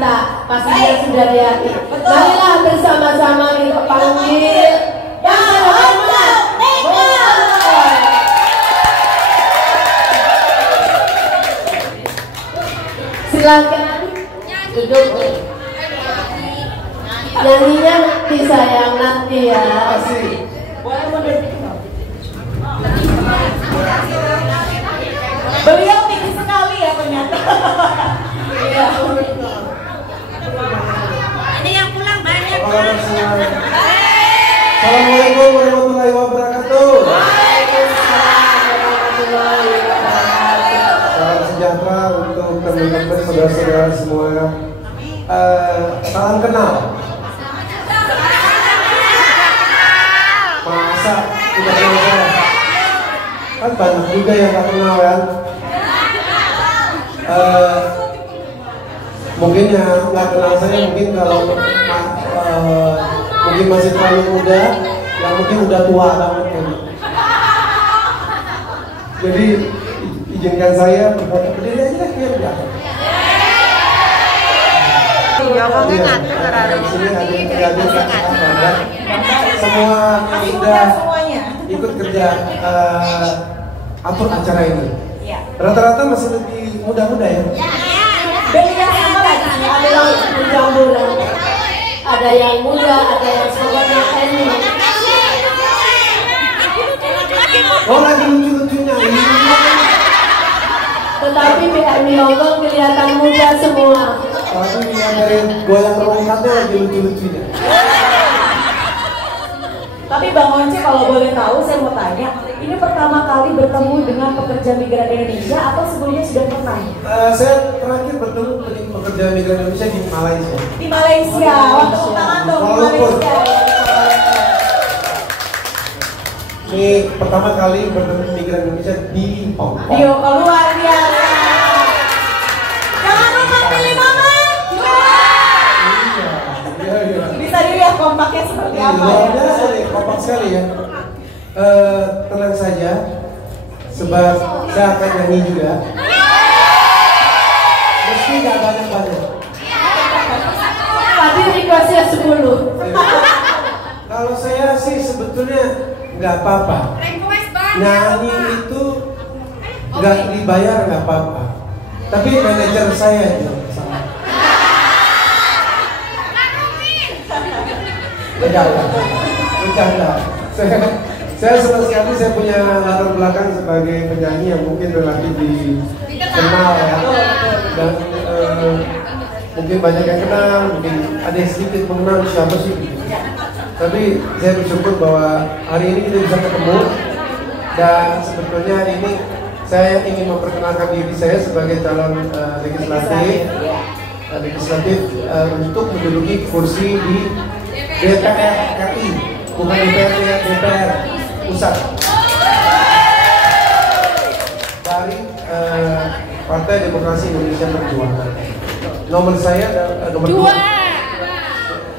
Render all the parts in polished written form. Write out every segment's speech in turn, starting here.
wanita pastinya sudah lihat. Marilah bersama-sama kita panggil yang terhormat silakan duduk. Nyanyinya nanti sayang, nanti ya. Beliau tinggi sekali ya ternyata. Ini yang pulang banyak. Assalamualaikum warahmatullahi wabarakatuh. Salam sejahtera untuk teman-teman saudara-saudara semua. Salam kenal. Masa tidak kenal saya? Kan banyak juga yang tak kenal kan. Mungkin yang nggak kenal saya mungkin kalau mungkin masih terlalu muda, yang mungkin udah tua banget kan. Jadi izinkan saya berdiri aja biar belakang. Semua yang sudah ikut kerja atur acara ini. Rata-rata masih lebih muda-muda ya. Beda sama lagi, ada yang berjambulan, ada yang muda, ada yang sobatnya ini. Oh lagi lucu-lucunya ini. Tetapi pihak Miyongkong kelihatan muda semua. Tapi yang dari goyang rongkatnya lagi lucu-lucunya. Tapi Bang Once kalau boleh tahu saya mau tanya, ini pertama kali bertemu dengan pekerja migran Indonesia atau sebelumnya sudah pernah? Saya terakhir bertemu dengan pekerja migran Indonesia di Malaysia. Di Malaysia, waktu tangan dong di Malaysia. Ini pertama kali bertemu migran Indonesia di Hong Kong. Dio keluar dia. Jangan lupa pilih mama. Iya. Bisa dilihat kompaknya seperti apa Luar ya. biasa nih, kompak sekali ya. Tenang saja, sebab saya akan nyanyi juga. Meski nggak banyak-banyak. Tadi requestnya 10. Kalau saya sih sebetulnya nggak apa-apa. Nyanyi itu nggak dibayar nggak apa-apa. Tapi manajer saya itu salah. Bercanda. Saya senang sekali saya punya latar belakang sebagai penyanyi yang mungkin relatif dikenal ya. Dan mungkin banyak yang kenal, mungkin ada yang sedikit mengenal siapa sih. Tapi saya bersyukur bahwa hari ini kita bisa ketemu. Dan sebetulnya hari ini saya ingin memperkenalkan diri saya sebagai calon legislatif untuk menduduki kursi di DPR RI, bukan DPR pusat, dari Partai Demokrasi Indonesia Perjuangan. Nomor saya nomor 2.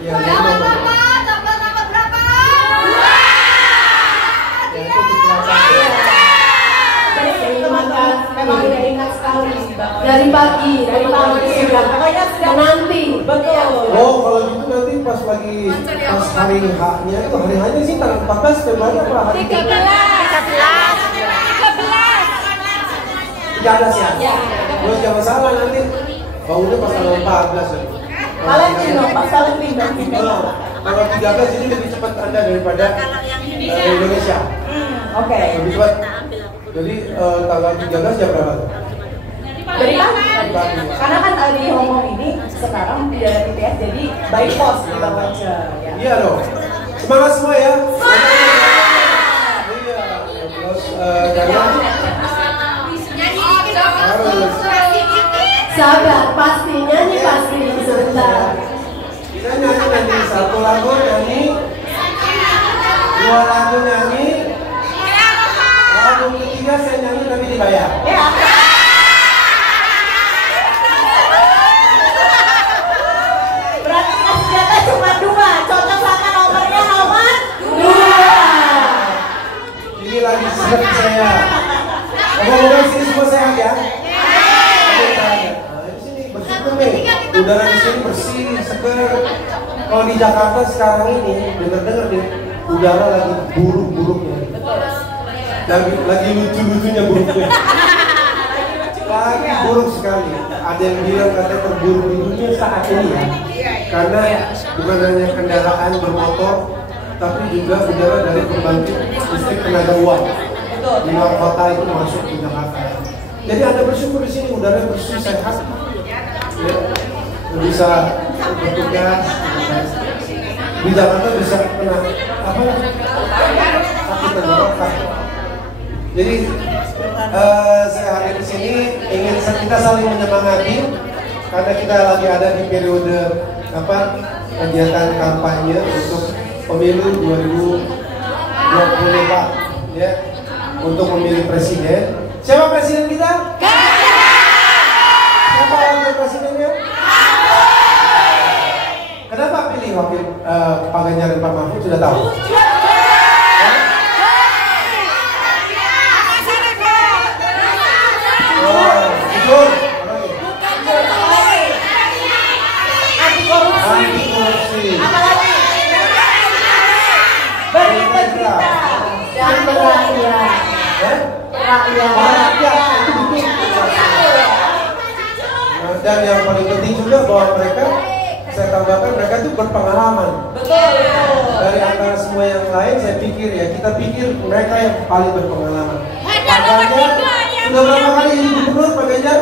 Ya, nomor berapa? Memang udah ingat sekali Dari pagi sudah menanti. Betul. Oh kalau gitu nanti pas hari H-nya itu hari H-nya sih tanggal 14 Februari apa hari 13 ya. Terus jangan salah nanti baunya pas tanggal 14 ya. Valentino, pas Valentino. Kalau 13 ini lebih cepat Anda daripada Indonesia. Oke. Lebih cepat. Jadi tanggal 13 jam berapa? Dari pagi. Karena kan di Hong Kong ini sekarang tidak ada TTS, jadi by post di Bang Once ya. Iya dong. Semangat semua ya. Iya. Terus harus. Sabar, pasti nyanyi pasti sebentar. Saya nyanyi satu lagu nyanyi, 2 lagu nyanyi, lagu ketiga saya nyanyi tapi dibayar. Ya. Berarti senjata cuma 2, cocok sama nomornya nomor 2. Ini lagi sehat saya. Ngomong-ngomong sini semua sehat ya. Di sini bersyukur nih. udara di sini bersih, seger. Kalau di Jakarta sekarang ini, dengar-dengar nih, udara lagi buruk-buruknya. Lagi lucu-lucunya buruknya. Lagi buruk sekali. Ada yang bilang katanya terburuk di dunia saat ini ya. Karena bukan hanya kendaraan bermotor, tapi juga udara dari pembangkit listrik tenaga uap. Di luar kota itu masuk ke Jakarta. Jadi Anda bersyukur di sini udara bersih, sehat. Ya, bisa bertugas. Di Jakarta bisa kena apa? Sakit tenggorokan. Jadi saya hadir di sini ingin kita saling menyemangati karena kita lagi ada di periode kegiatan kampanye untuk pemilu 2024 ya, untuk memilih presiden. Siapa presiden kita? Siapa wakil presidennya? Kenapa pilih wakil Pak Ganjar dan Pak Mahfud, sudah tahu? Anti korupsi. Apalagi? Berintegritas dan merakyat. Rakyat itu betul. Dan yang paling penting juga bahwa mereka, saya tambahkan, mereka itu berpengalaman. Betul. Dari antara semua yang lain, saya pikir ya, kita pikir mereka yang paling berpengalaman. Pak Ganjar sudah berapa kali jadi gubernur, Pak Ganjar?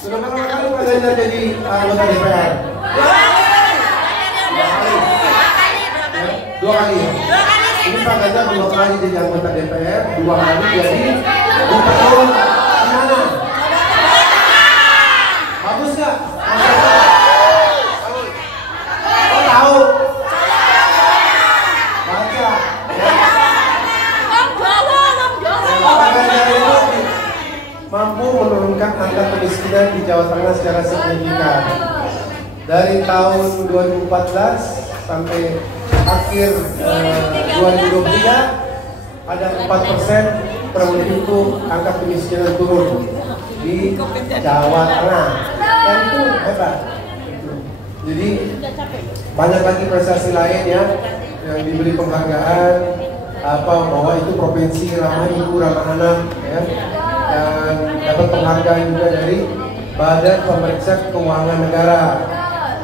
Sudah berapa kali Pak Ganjar jadi anggota DPR? Dua kali ya? Ini Pak Ganjar 2 kali jadi anggota DPR, 2 kali jadi gubernur. Gimana? Bagus nggak? Oh tahu? Baca. Pak Ganjar itu mampu menurunkan angka kemiskinan di Jawa Tengah secara signifikan. Dari tahun 2014 sampai akhir 2023 ada 4% kurang lebih itu angka kemiskinan turun di Jawa Tengah, dan itu hebat. Jadi banyak lagi prestasi lain ya yang diberi penghargaan bahwa itu provinsi ramah ibu ramah anak ya, dan dapat penghargaan juga dari Badan Pemeriksa Keuangan Negara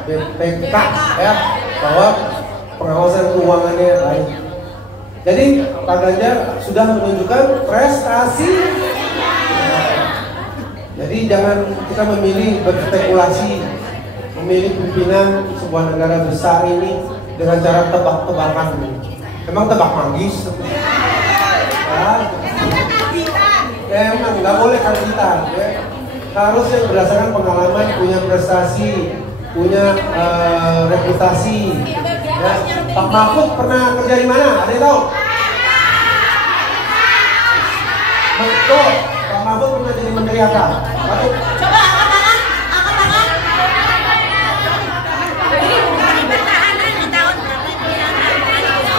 BPK ya, bahwa pengawasan keuangannya baik. Jadi Pak Ganjar sudah menunjukkan prestasi. Jadi jangan kita memilih berspekulasi, memilih pimpinan sebuah negara besar ini dengan cara tebak-tebakan. Emang tebak manggis? Ya, emang nggak boleh kandidat. Ya. Harus yang berdasarkan pengalaman, punya prestasi, punya reputasi. Ya. Pak Mahfud pernah kerja di mana? Ada yang tahu? Betul. Pak Mahfud pernah jadi menteri apa? Betul. Coba angkat tangan, angkat tangan.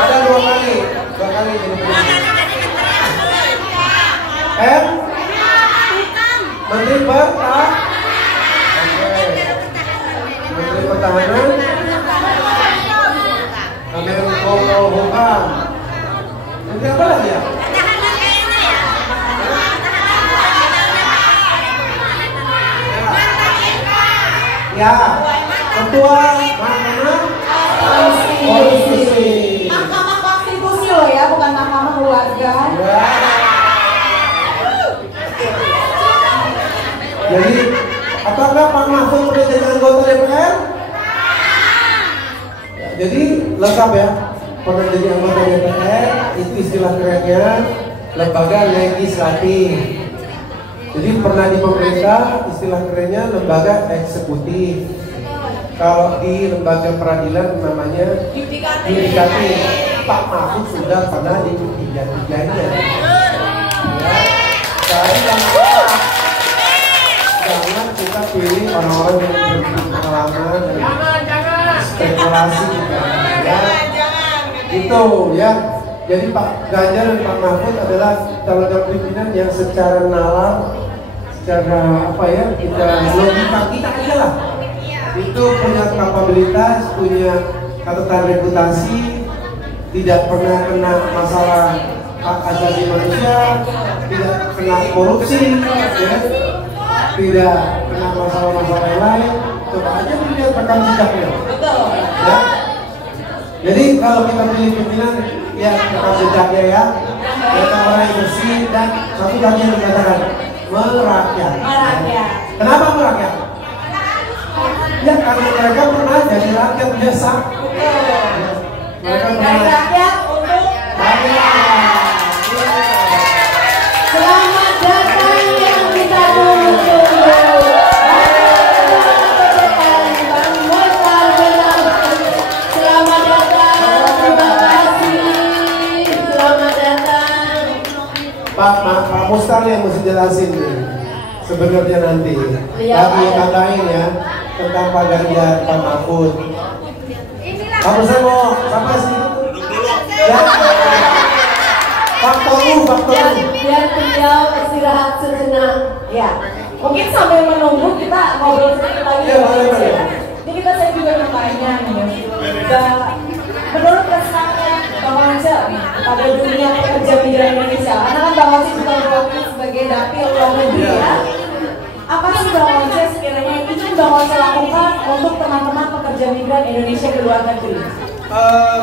Ada 2 kali jadi menteri. Menteri Pertahanan. Menteri Pertahanan. Menko Polhukam. Menteri apa lagi ya? Ya, Ketua Mahkamah Konstitusi. Mahkamah Konstitusi loh ya, bukan Mahkamah Keluarga. Ya. Jadi, apakah Pak Mahfud pernah jadi anggota DPR? Ya, jadi lengkap ya. Pernah jadi anggota DPR, itu istilah kerennya lembaga legislatif. Jadi pernah di pemerintah, istilah kerennya lembaga eksekutif. Kalau di lembaga peradilan namanya yudikatif. Pak Mahfud sudah pernah di tiga-tiganya. Ya, saya jangan kita pilih orang-orang yang berpengalaman dan spekulasi juga. Ya, itu ya. Jadi Pak Ganjar dan Pak Mahfud adalah calon-calon pimpinan yang secara nalar secara apa ya, kita logika kita aja lah. Itu punya kapabilitas, punya catatan reputasi, tidak pernah kena masalah hak asasi manusia, tidak kena korupsi, ya, tidak kena masalah-masalah yang lain. Coba aja dilihat rekam jejaknya. Ya. Jadi kalau kita pilih pimpinan, ya rekam jejaknya ya, mereka orang yang bersih dan satu lagi yang dikatakan merakyat. Kenapa merakyat? Ya karena mereka pernah jadi rakyat biasa. Mereka pernah rakyat untuk Selamat datang yang kita tunggu-tunggu. Selamat datang, terima kasih. Selamat datang. Pak Mustar yang mesti jelasin nih. Sebenarnya nanti lagi katain ya tentang Pak Ganjar, Pak Mahfud. Pak Mustar mau sampai sini. Ya. Faktor lu. Biar beliau istirahat sejenak. ya. Mungkin sambil menunggu kita ngobrol sedikit lagi. Ya, boleh. Ini saya juga mau tanya nih. Menurut kesannya Bang Once pada dunia pekerja migran Indonesia, karena kan Bang Once juga berpikir sebagai dapil luar negeri ya. Apa sih Bang Once sekiranya yang ingin Bang Once lakukan untuk teman-teman pekerja migran Indonesia di luar negeri?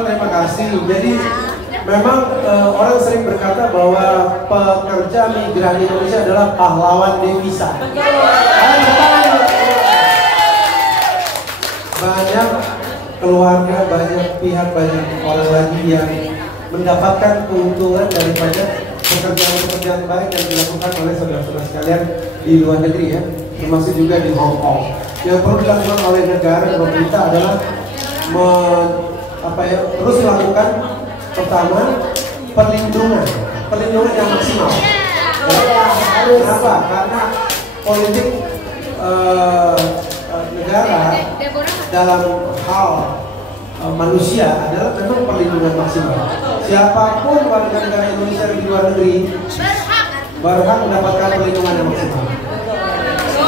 Terima kasih. Jadi memang orang sering berkata bahwa pekerja migran Indonesia adalah pahlawan devisa. Banyak keluarga, banyak pihak, banyak orang lagi yang mendapatkan keuntungan daripada pekerjaan-pekerjaan baik yang dilakukan oleh saudara-saudara sekalian di luar negeri ya, termasuk juga di Hong Kong. Yang perlu dilakukan oleh negara dan pemerintah adalah terus melakukan pertama perlindungan yang maksimal. Kenapa? Karena politik negara dalam hal manusia adalah memang perlindungan maksimal. Siapapun warga negara Indonesia di luar negeri berhak mendapatkan perlindungan yang maksimal.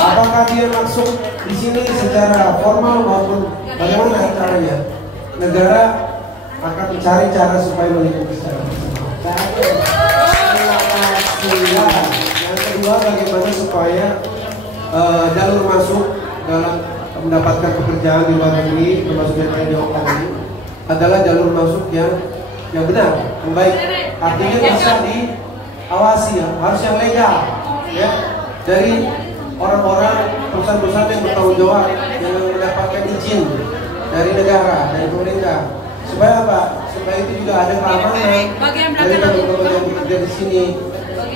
Apakah dia masuk di sini secara formal maupun bagaimana caranya? Negara akan mencari cara supaya melindungi secara maksimal. Yang kedua, bagaimana supaya jalur masuk dalam mendapatkan pekerjaan di luar negeri, termasuk yang di Hong Kong ini, adalah jalur masuk yang benar, yang baik. Artinya bisa diawasi, ya, harus yang legal, ya, dari orang-orang perusahaan-perusahaan yang bertanggung jawab yang mendapatkan izin dari negara, dari pemerintah. Supaya apa? Supaya itu juga ada keamanan dari teman-teman yang bekerja di sini,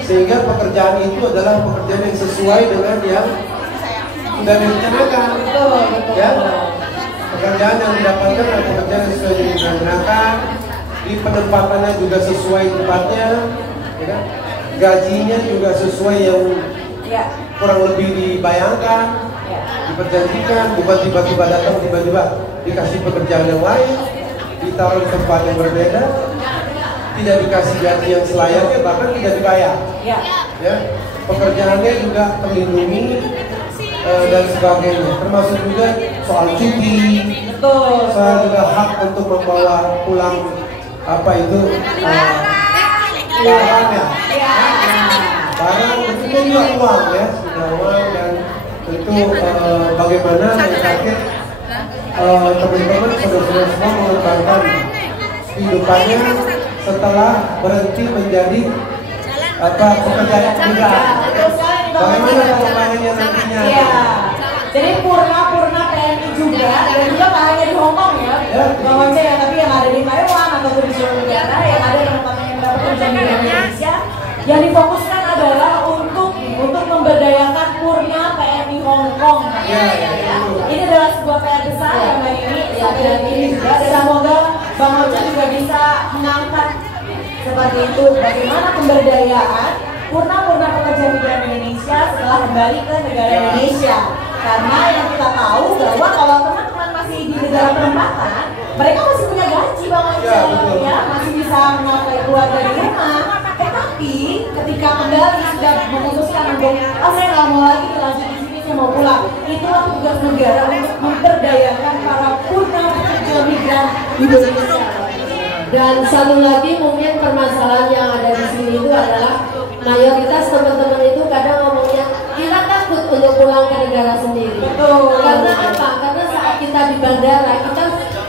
sehingga pekerjaan itu adalah pekerjaan yang sesuai dengan yang sudah direncanakan, ya. Pekerjaan yang didapatkan adalah pekerjaan yang sesuai dengan direncanakan, di penempatannya juga sesuai tempatnya, ya. Gajinya juga sesuai yang kurang lebih dibayangkan, diperjanjikan, bukan tiba-tiba datang tiba-tiba dikasih pekerjaan yang lain, ditaruh di tempat yang berbeda, tidak dikasih gaji yang selayaknya, bahkan tidak dibayar. Ya, pekerjaannya juga terlindungi dan sebagainya, termasuk juga soal cuti, soal juga hak untuk membawa pulang barangnya, barang tentunya juga uang ya, sudah uang, dan tentu bagaimana yang terakhir teman-teman saudara-saudara semua mengembangkan kehidupannya setelah berhenti menjadi pekerjaan migran. Bagaimana pengembangannya nantinya? Jadi purna TNI juga, dan juga tak hanya di Hong Kong ya, Bang Once ya, tapi yang ada di Taiwan atau di seluruh negara yang ada tempat yang bekerja di Indonesia, yang difokuskan adalah untuk memberdayakan purna TNI Hong Kong. Ini adalah sebuah PR besar yang hari ini juga, dan semoga Bang Once juga bisa mengangkat seperti itu, bagaimana pemberdayaan purna pekerja migran Indonesia setelah kembali ke negara Indonesia. Karena yang kita tahu bahwa kalau teman-teman masih di negara penempatan, mereka masih punya gaji Bang Once, ya, masih bisa menafkahi keluarga di rumah. Tetapi Tapi ketika kembali sudah memutuskan untuk saya nggak mau lagi lanjut di sini, saya mau pulang. Itulah tugas negara untuk memberdayakan para purna pekerja migran Indonesia. Dan satu lagi mungkin permasalahan yang ada di sini itu adalah mayoritas teman-teman itu kadang ngomongnya kita takut untuk pulang ke negara sendiri. Betul. Karena apa? Karena saat kita di bandara kita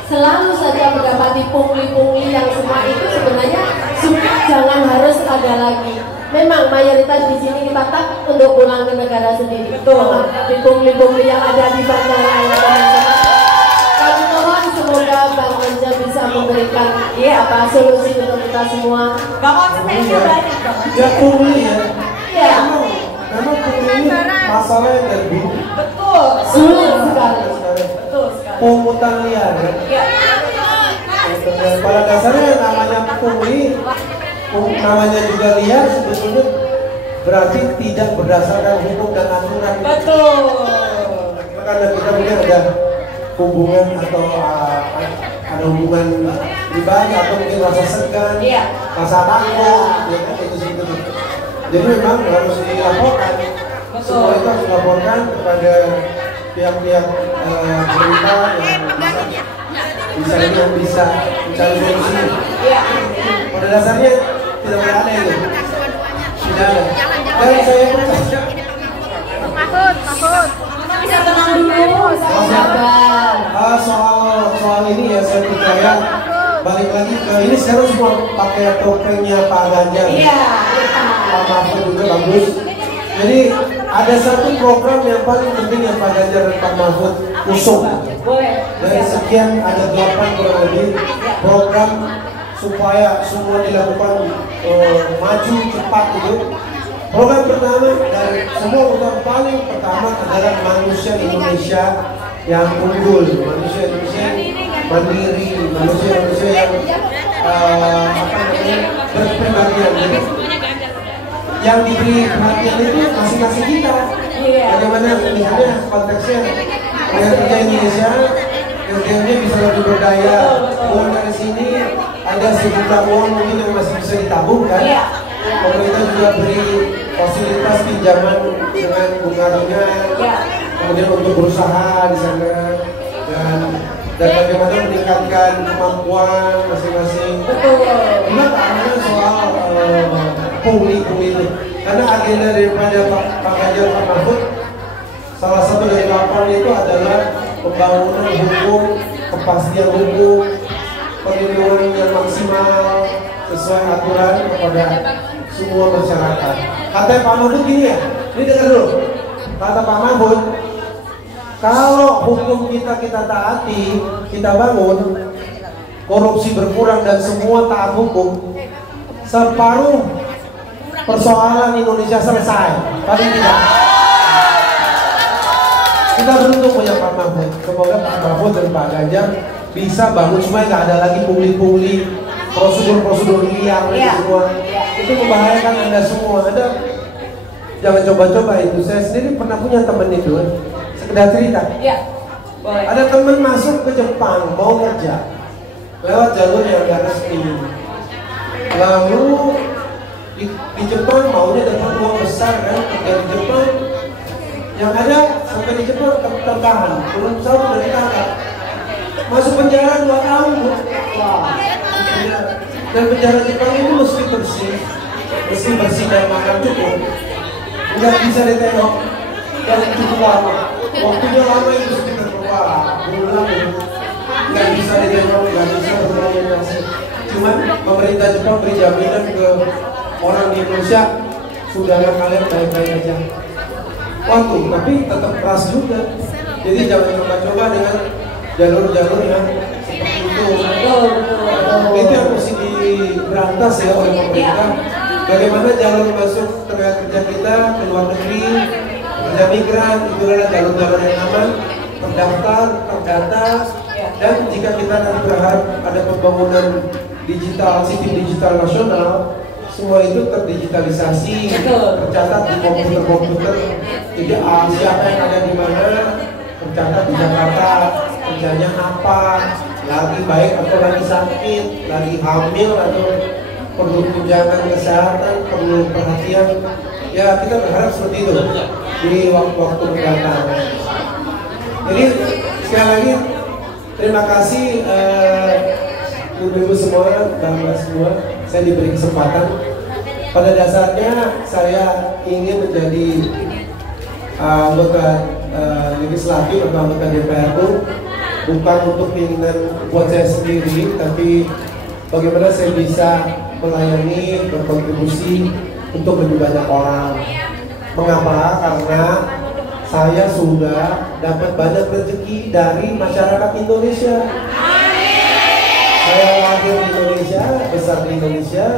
selalu saja mendapati pungli-pungli yang semua itu sebenarnya semua jangan harus ada lagi. Memang mayoritas di sini kita takut untuk pulang ke negara sendiri. Betul. Di pungli-pungli yang ada di bandara ya teman-teman. Kami mohon semoga Bang Anja bisa memberikan solusi untuk kita semua. Bang Anja banyak Bang. Ya pungli ya. Iya. Memang pungli ini masalahnya dari dulu. Betul. Sulit sekali. Betul sekali. Pungutan liar ya. Iya. Pada dasarnya namanya pungli, namanya juga liar sebetulnya berarti tidak berdasarkan hukum dan aturan. Betul. Karena kita mungkin ada hubungan atau ada hubungan pribadi atau mungkin rasa segan, rasa takut, ya kan itu sebetulnya. Jadi memang harus dilaporkan. Semua itu harus dilaporkan kepada pihak-pihak pemerintah yang bisa mencari solusi. Pada dasarnya tidak boleh ada itu. Tidak ada. Dan saya percaya. Bisa tenang dulu. Soal ini ya saya percaya balik lagi ke ini sekarang semua pakai topengnya Pak Ganjar. Iya. Pak Mahfud juga bagus. Jadi ada satu program yang paling penting yang Pak Ganjar dan Pak Mahfud usung. Boleh. Dari sekian ada 8 kurang lebih program supaya semua dilakukan maju cepat itu. Program pertama dari semua program paling pertama adalah manusia Indonesia yang unggul, manusia Indonesia yang mandiri, manusia yang berperhatian. Jadi yang diberi perhatian itu masing-masing kita. Bagaimana misalnya konteksnya dengan kerja Indonesia, kerjanya bisa lebih berdaya. Uang dari sini ada sejumlah uang mungkin yang masih bisa ditabung kan? Pemerintah juga beri fasilitas pinjaman dengan bunga ringan, kemudian untuk berusaha di sana dan bagaimana meningkatkan kemampuan masing-masing. Kenapa? Karena soal pungli itu, karena agenda daripada Pak Ganjar Pak Mahfud salah satu dari 8 itu adalah pembangunan hukum, kepastian hukum, perlindungan yang maksimal sesuai aturan kepada semua masyarakat. Kata Pak Mahfud gini ya, ini dengar dulu. Kata Pak Mahfud, kalau hukum kita taati, kita bangun, korupsi berkurang dan semua taat hukum, separuh persoalan Indonesia selesai. Paling tidak. Kita beruntung punya Pak Mahfud. Semoga Pak Mahfud dan Pak Ganjar bisa bangun supaya nggak ada lagi pungli-pungli, prosedur-prosedur liar semua. Itu membahayakan Anda semua. Anda jangan coba-coba itu. Saya sendiri pernah punya teman itu, sekedar cerita. Ada teman masuk ke Jepang mau kerja lewat jalur yang nggak resmi. Lalu di Jepang maunya dapat uang besar kan, kerja di Jepang. Yang ada sampai di Jepang tertahan, belum tahu sudah ditangkap. Masuk penjara 2 tahun. Dan penjara Jepang itu mesti bersih dan makan cukup. Nggak bisa ditengok dan cukup lama. Waktunya lama itu sekitar berapa bulan itu. Nggak bisa ditengok, nggak bisa berkomunikasi. Cuman pemerintah Jepang beri jaminan ke orang di Indonesia, sudahlah kalian baik-baik aja. Waktu, tapi tetap keras juga. Jadi jangan coba-coba dengan jalur-jalur yang seperti itu. Itu yang mesti diberantas ya oleh pemerintah. Bagaimana jalur masuk tenaga kerja kita ke luar negeri, kerja migran, itu adalah jalur-jalur yang aman, terdaftar, terdata, dan jika kita nanti berharap ada pembangunan digital, sistem digital nasional, semua itu terdigitalisasi, tercatat di komputer-komputer. Jadi siapa yang ada di mana, tercatat di Jakarta, kerjanya apa, lagi baik atau lagi sakit, lagi hamil atau perlu tunjangan kesehatan, perlu perlu perhatian. Ya kita berharap seperti itu di waktu-waktu mendatang. Jadi sekali lagi terima kasih ibu-ibu semua, bapak semua, saya diberi kesempatan. Pada dasarnya saya ingin menjadi anggota legislatif atau anggota DPR itu bukan untuk keinginan buat saya sendiri, tapi bagaimana saya bisa melayani, berkontribusi untuk lebih banyak orang. Mengapa? Karena saya sudah dapat banyak rezeki dari masyarakat Indonesia. Saya lahir di Indonesia, besar di Indonesia,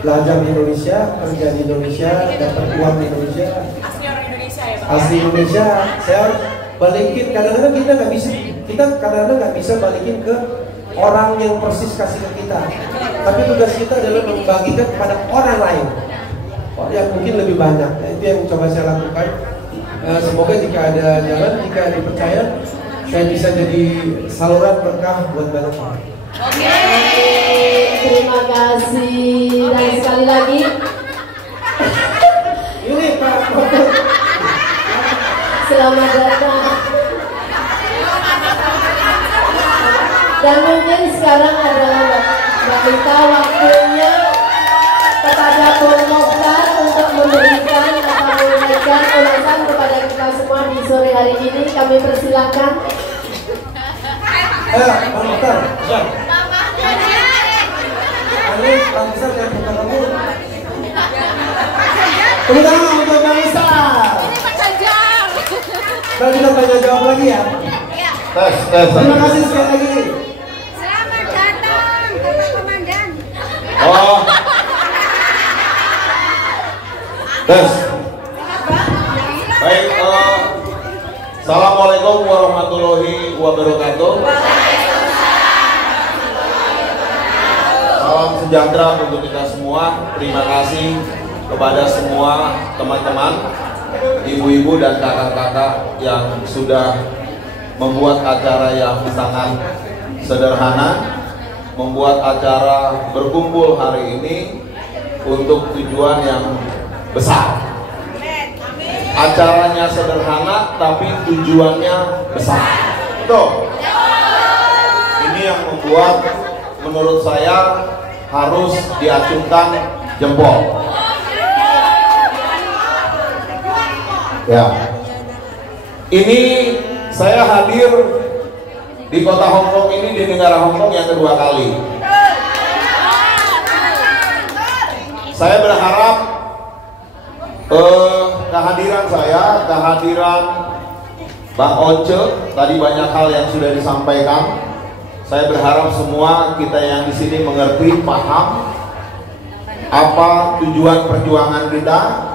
belajar di Indonesia, kerja di Indonesia, dapat uang di Indonesia. Asli orang Indonesia ya Pak? Asli Indonesia. Saya harus balikin. Kadang-kadang kita nggak bisa, kadang-kadang nggak bisa balikin ke orang yang persis kasih ke kita. Tapi tugas kita adalah membagikan kepada orang lain. Oh, yang mungkin lebih banyak. Nah, itu yang coba saya lakukan. Semoga jika ada jalan, jika dipercaya, saya bisa jadi saluran berkah buat banyak orang. Oke, terima kasih. Dan sekali lagi, ini Pak. selamat datang. Dan mungkin sekarang adalah kita waktunya kepada Bung Mokhtar untuk memberikan atau memberikan ulasan kepada kita semua di sore hari ini. Kami persilakan. Bang Mokhtar. Ini Bang Besar yang buka kamu. Tepuk tangan untuk Bang Besar. Kalau kita tanya jawab lagi ya. Tes. Terima kasih sekali lagi. Selamat datang, Bapak Komandan. Oh. Tes. Baik, Assalamualaikum warahmatullahi wabarakatuh. Salam sejahtera untuk kita semua. Terima kasih kepada semua teman-teman, ibu-ibu dan kakak-kakak yang sudah membuat acara yang sangat sederhana, membuat acara berkumpul hari ini untuk tujuan yang besar. Acaranya sederhana tapi tujuannya besar. Tuh. Ini yang membuat menurut saya harus diacungkan jempol. Ya. Ini saya hadir di kota Hong Kong ini, di negara Hong Kong yang kedua kali. Saya berharap kehadiran saya, kehadiran Bang Once, tadi banyak hal yang sudah disampaikan. Saya berharap semua kita yang di sini mengerti, paham apa tujuan perjuangan kita.